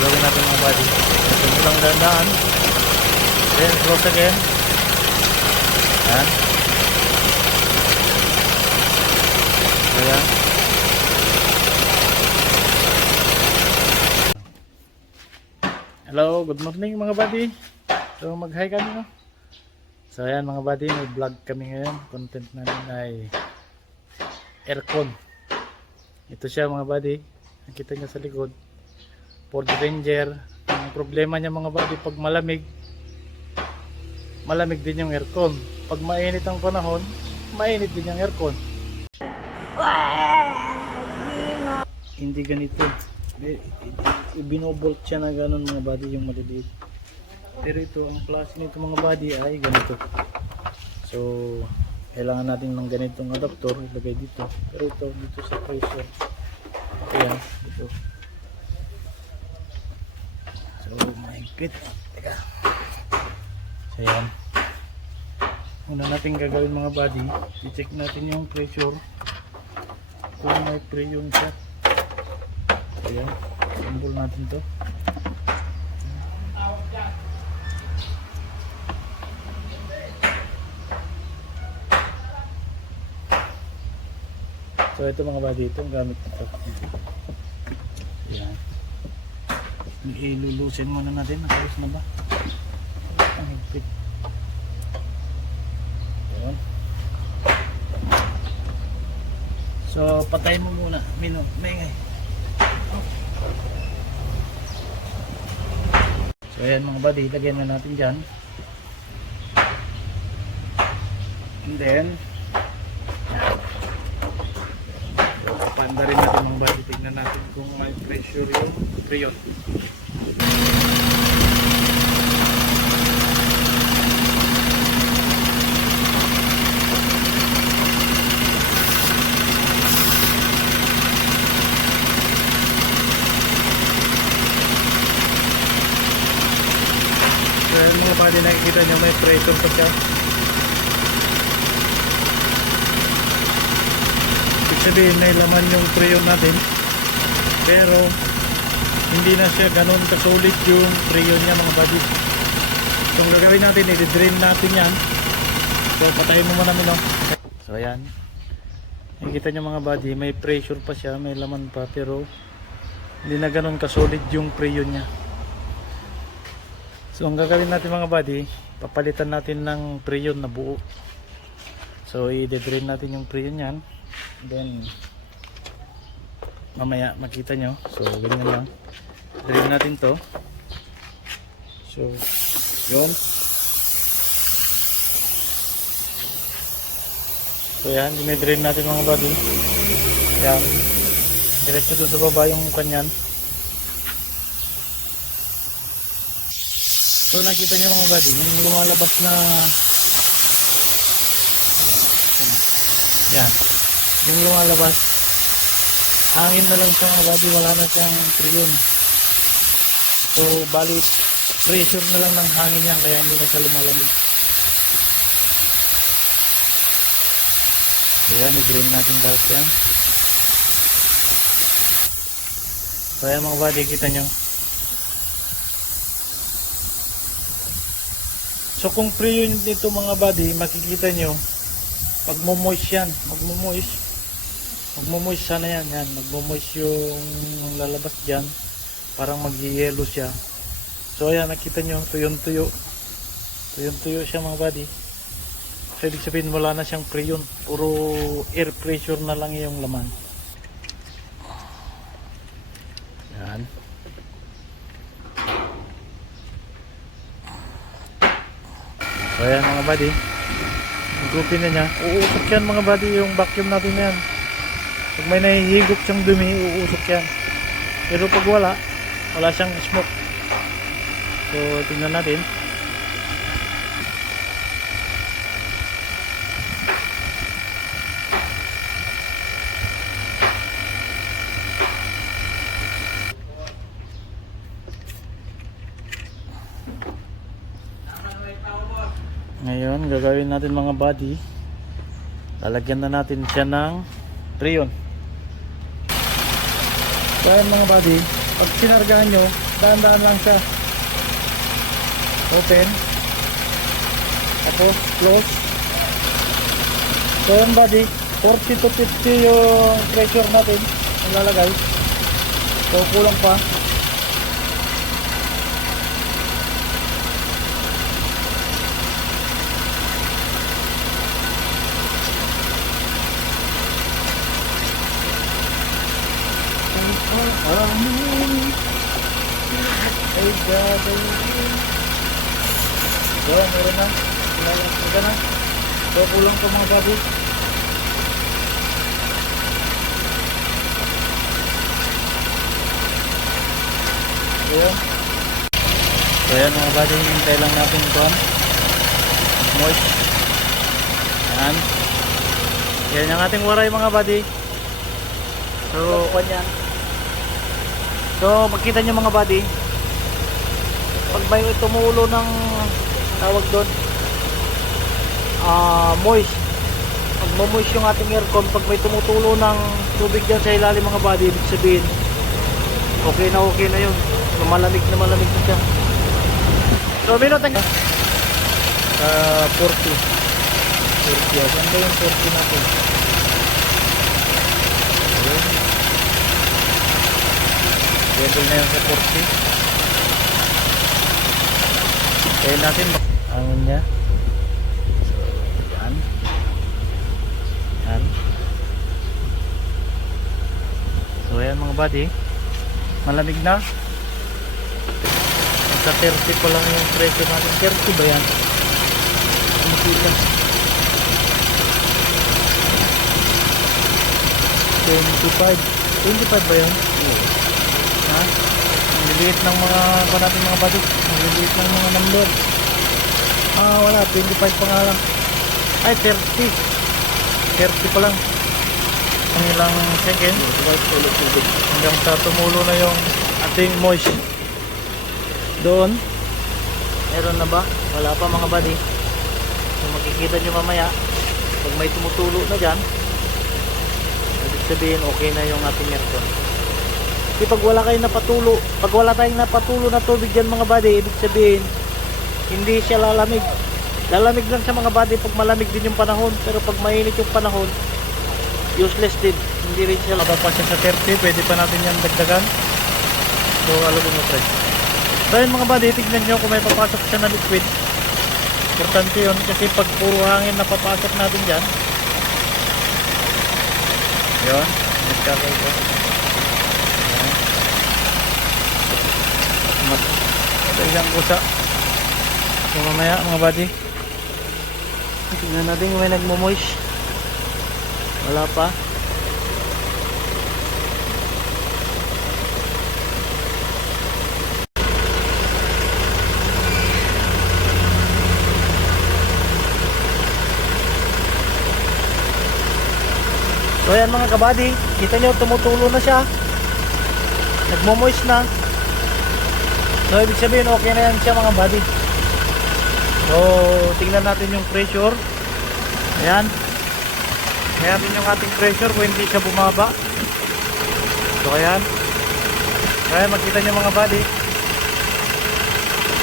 gagawin natin mga buddy. Ito mo lang dandaan. Then close again. Yan. Ayan. Hello, good morning mga buddy. So mag-hi kami, no? So ayan mga buddy, may vlog kami ngayon. Content namin ay aircon. Ito siya mga buddy. Nakita nyo sa likod, Ford Ranger. Ang problema niya mga buddy, pag malamig, malamig din yung aircon. Pag mainit ang panahon, mainit din yung aircon. Hindi ganito. Ibinobolt siya na ganun mga buddy, yung maliliit. Pero ito, ang klase nito mga buddy ay ganito. So kailangan natin ng ganitong adapter ilagay dito. Pero ito, dito sa pressure, ayan, dito. So mahigpit. Teka. So ayan, una natin gagawin mga buddy, i-check natin yung pressure kung may preyon siya. Ayan, symbol natin to. So ito mga buddy, ito ang gamit nito. Ayan, ilulusin muna natin. Nakayos na ba? Ang higpit. Ayan. So patay mo muna, maingay. So ayan mga buddy, lagyan na natin dyan. And then panda rin natin mga buddy, tignan natin kung may pressure yung preyon. So mga buddy, nakikita nyo may pressure pa siya. Sabihin may laman yung preyon natin, pero hindi na siya ganun kasulit yung preyon niya mga buddy. So ang gagawin natin, i-drain natin yan. So patayin mo muna muna. So ayan, nakikita nyo mga buddy, may pressure pa siya, may laman pa, pero hindi na ganun kasulit yung preyon niya. So ang gagawin natin mga buddy, papalitan natin ng preyon na buo. So i-drain natin yung preyon yan. Then mamaya makita nyo. So ganyan lang, drain natin to. So yun. So yan, dine-drain natin mga buddy. Yan, diretso doon sa baba yung kanyan. So nakita nyo mga buddy, yung lumalabas na yan, yung lumalabas, hangin na lang siya mga buddy, wala na siyang preyon. So bali pressure na lang ng hangin yan, kaya hindi na siya lumalamig. Ayan, i-drain natin lahat yan. So ayan mga buddy, kita nyo. So kung preyon dito mga buddy, makikita nyo magmo-moist yan, magmo-moist sana yan, magmo-moist yung lalabas dyan, parang mag-yellow siya. So ayan, nakita nyo, tuyong-tuyo siya mga buddy. So ibig sabihin wala na siyang preyon, puro air pressure na lang yung laman. Yan. So ayan mga buddy, groupin na niya, uusok yan mga buddy, yung vacuum natin na yan. Pag may nahihigop siyang dumi, uusok yan. Pero pag wala siyang smoke. So tingnan natin. Ngayon gagawin natin mga buddy, lalagyan na natin siya ng preyon. So ayan mga buddy, Pag sinargahan nyo, daan-daan lang siya. Open. Tapos close. So yun buddy, 40 to 50 yung pressure natin ang lalagay. So kulang pa. So meron na. Meron na. So kulang pa mga buddy. Ayan. So ayan mga buddy, hintay lang natin ito. Moist. Ayan. Yan yung ating waray mga buddy. So kanyan. So makita nyo mga buddy, pag may tumulo ng tawag doon, moist, pag moist yung ating aircon, pag may tumutulo ng tubig dyan sa ilalim mga buddy, ibig sabihin okay na yun, malamig na siya. So minute ang 40 saan ba yung 40 natin? Ayun, level na yun sa 40. Kaya natin angin niya. So yan. Yan. So ayan mga buddy, malamig na. Sa 30 pa lang yung pressure natin. 30 ba yan? Ang kita 25 ba yun? Ha? Ang liliit ng mga pa natin mga buddy. Ang liliit ng mga number. Wala, 25 pa nga lang. Ay 30 pa lang. Ang ilang second hanggang sa tumulo na yung ating moist. Doon meron na ba? Wala pa mga buddy. So makikita nyo mamaya pag may tumutulo na dyan, ibig sabihin okay na yung ating aircon. Kasi pag wala kayong napatulo, pag wala tayong napatulo na tubig dyan mga buddy, ibig sabihin hindi siya lalamig. Lalamig lang sa mga buddy pag malamig din yung panahon. Pero pag mainit yung panahon, useless din. Hindi rin siya. Habang pa siya sa 30, pwede pa natin yan dagdagan. So alugin mo pre. So yun mga buddy, tignan nyo kung may papasok siya na liquid. Importante yun kasi pag puro hangin na papasok natin dyan, yun, nagkakaroon ko. Ito isang kusa. So mamaya mga buddy, tignan natin kung may nagmo-moist. Wala pa. So ayan mga kabady, kita nyo tumutulo na siya, nagmo-moist na. So ibig sabihin okay na yan siya mga buddy. So tingnan natin yung pressure. Ayan, kaya natin yung ating pressure kung hindi siya bumaba. So ayan, kaya makita nyo mga buddy.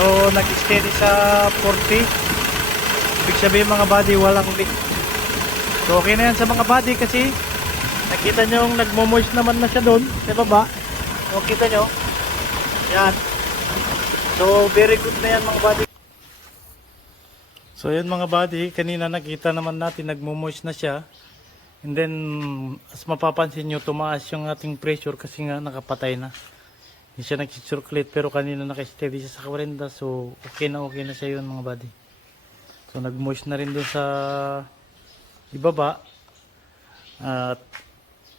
So nag-steady sa 40. Ibig sabihin mga buddy, walang leak. So okay na yan sa mga buddy kasi nakita nyo yung nagmo-moist naman na siya doon sa baba. So kita nyo yan. So very good na yan mga buddy. So yan mga buddy, kanina nakita naman natin nagmo-moist na siya. And then as mapapansin nyo, tumaas yung ating pressure kasi nga nakapatay na. Hindi siya nag-circulate pero kanina naka-steady siya sa 40. So okay na siya yun mga buddy. So nag-moist na rin doon sa ibaba. At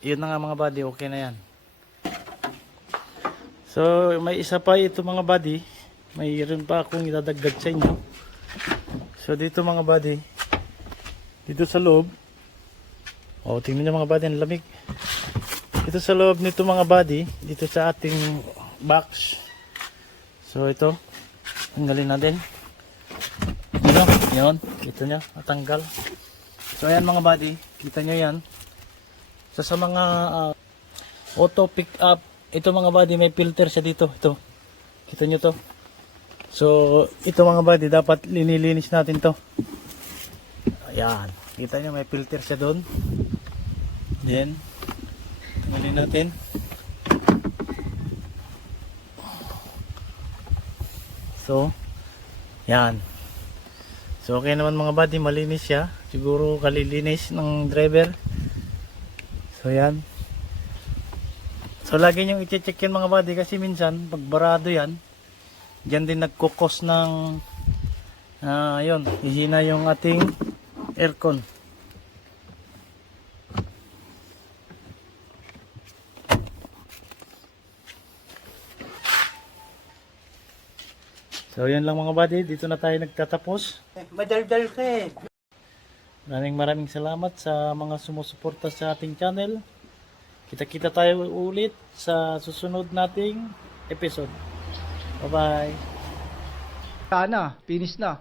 yun na nga mga buddy, okay na yan. So may isa pa ito mga buddy, mayroon pa akong idadagdag sa inyo. So dito mga buddy, dito sa loob, tingnan nyo mga buddy, ang lamig. Dito sa loob nito mga buddy, dito sa ating box. So ito, tanggalin natin. Yun, dito nyo, natanggal. So ayan mga buddy, kita nyo yan. Sa mga auto pick up ito mga buddy, may filter siya dito. Ito. Kita nyo to. So, ito mga buddy, dapat linilinis natin to. Ayan. Kita nyo, may filter siya doon. Then, tanggalin natin. So, yan. So, okay naman mga buddy, malinis siya. Siguro kalilinis ng driver. So, yan. So, lagi nyo i-check yan mga buddy kasi minsan, pag barado yan, dyan din nagkukos ng, yun, hihina yung ating aircon. So yan lang mga buddy, dito na tayo nagtatapos. Madaldal ka eh. Maraming salamat sa mga sumusuporta sa ating channel. Kita-kita tayo ulit sa susunod nating episode. Bye-bye. Sana, finish na.